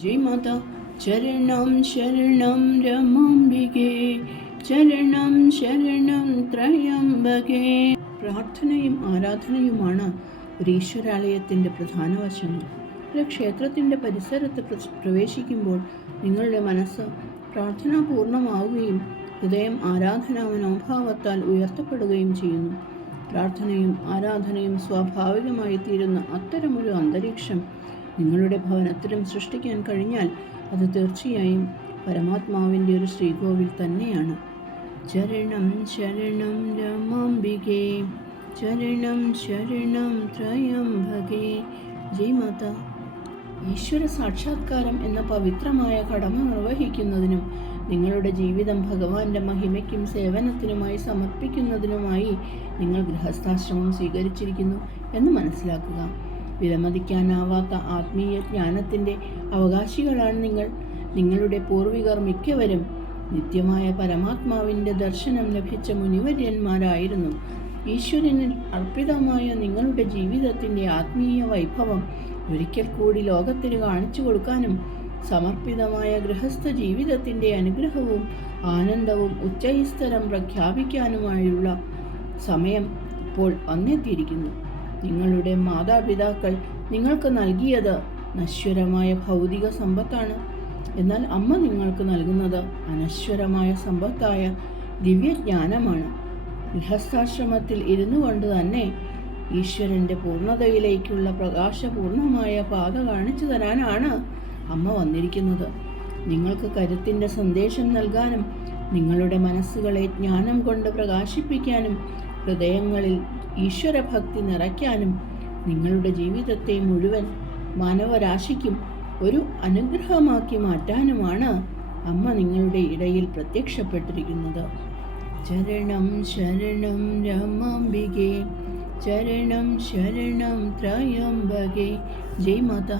ജയ് മാതാ. ചരണം ശരണം രമാംബികേ, ചരണം ശരണം ത്രയംബകേ. പ്രാർത്ഥനയും ആരാധനയുമാണ് ഒരു ഈശ്വരാലയത്തിൻ്റെ പ്രധാന വശങ്ങൾ. ഒരു ക്ഷേത്രത്തിൻ്റെ പരിസരത്ത് പ്രവേശിക്കുമ്പോൾ നിങ്ങളുടെ മനസ്സ് പ്രാർത്ഥനാപൂർണമാവുകയും ഹൃദയം ആരാധനാ മനോഭാവത്താൽ ഉയർത്തപ്പെടുകയും ചെയ്യുന്നു. പ്രാർത്ഥനയും ആരാധനയും സ്വാഭാവികമായി തീരുന്ന അത്തരമൊരു അന്തരീക്ഷം നിങ്ങളുടെ ഭവനത്തിലും സൃഷ്ടിക്കാൻ കഴിഞ്ഞാൽ അത് തീർച്ചയായും പരമാത്മാവിൻ്റെ ഒരു ശ്രീകോവിൽ തന്നെയാണ്. ചരണം ശരണം രമാംബികേ, ചരണം ശരണം ത്രയംബകേ. ജയ് മാതാ. ഈശ്വര സാക്ഷാത്കാരം എന്ന പവിത്രമായ കടമ നിർവഹിക്കുന്നതിനും നിങ്ങളുടെ ജീവിതം ഭഗവാന്റെ മഹിമയ്ക്കും സേവനത്തിനുമായി സമർപ്പിക്കുന്നതിനുമായി നിങ്ങൾ ഗൃഹസ്ഥാശ്രമം സ്വീകരിച്ചിരിക്കുന്നു എന്ന് മനസ്സിലാക്കുക. വിലമതിക്കാനാവാത്ത ആത്മീയ ജ്ഞാനത്തിൻ്റെ അവകാശികളാണ് നിങ്ങൾ. നിങ്ങളുടെ പൂർവികർ മിക്കവരും നിത്യമായ പരമാത്മാവിൻ്റെ ദർശനം ലഭിച്ച മുനിവര്യന്മാരായിരുന്നു. ഈശ്വരനിൽ അർപ്പിതമായ നിങ്ങളുടെ ജീവിതത്തിൻ്റെ ആത്മീയ വൈഭവം ഒരിക്കൽ കൂടി ലോകത്തിന് കാണിച്ചു കൊടുക്കാനും സമർപ്പിതമായ ഗൃഹസ്ഥ ജീവിതത്തിൻ്റെ അനുഗ്രഹവും ആനന്ദവും ഉച്ചൈസ്തരം പ്രഖ്യാപിക്കാനുമായുള്ള സമയം ഇപ്പോൾ വന്നെത്തിയിരിക്കുന്നു. നിങ്ങളുടെ മാതാപിതാക്കൾ നിങ്ങൾക്ക് നൽകിയത് നശ്വരമായ ഭൗതിക സമ്പത്താണ്. എന്നാൽ അമ്മ നിങ്ങൾക്ക് നൽകുന്നത് അനശ്വരമായ സമ്പത്തായ ദിവ്യജ്ഞാനമാണ്. ഗൃഹസ്ഥാശ്രമത്തിൽ ഇരുന്നു കൊണ്ട് തന്നെ ഈശ്വരൻ്റെ പൂർണ്ണതയിലേക്കുള്ള പ്രകാശപൂർണമായ പാത കാണിച്ചു തരാനാണ് അമ്മ വന്നിരിക്കുന്നത്. നിങ്ങൾക്ക് കരുത്തിൻ്റെ സന്ദേശം നൽകാനും നിങ്ങളുടെ മനസ്സുകളെ ജ്ഞാനം കൊണ്ട് പ്രകാശിപ്പിക്കാനും ഹൃദയങ്ങളിൽ ഈശ്വരഭക്തി നിറയ്ക്കാനും നിങ്ങളുടെ ജീവിതത്തെ മുഴുവൻ മാനവരാശിക്കും ഒരു അനുഗ്രഹമാക്കി മാറ്റാനുമാണ് അമ്മ നിങ്ങളുടെ ഇടയിൽ പ്രത്യക്ഷപ്പെട്ടിരിക്കുന്നത്. ചരണം ശരണം രമാംബികേ, ചരണം ശരണം ത്രയംബകേ. ജയ് മാതാ.